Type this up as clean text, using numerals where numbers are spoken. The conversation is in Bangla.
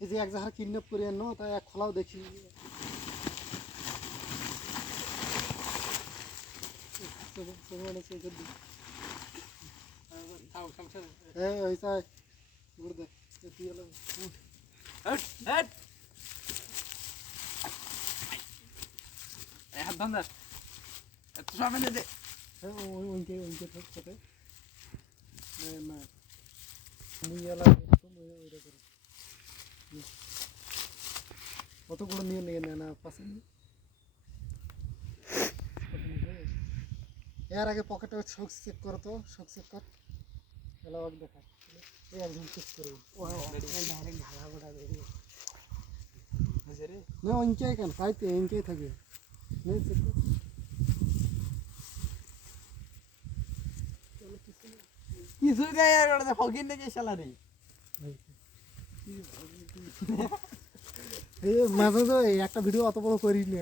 এই যে এক জায়গা কিডন্যাপ করে আনো তাই এক খোলাও দেখি হাত বান্ধা এত সামনে দে কতগুলো নিয়ে নিয়ে না পাশে এর আগে পকেটে শোক চেক করো তো শোক চেক কর এলাওয়াক দেখা এই একদম চেক করবো না অঙ্কেই কেন পাইতে অঙ্কেই থাকে চেক কর কিছু গায়ে আর ওটা ফকির নাকি শালারি এই মাঝে তো একটা ভিডিও অত বড় করি না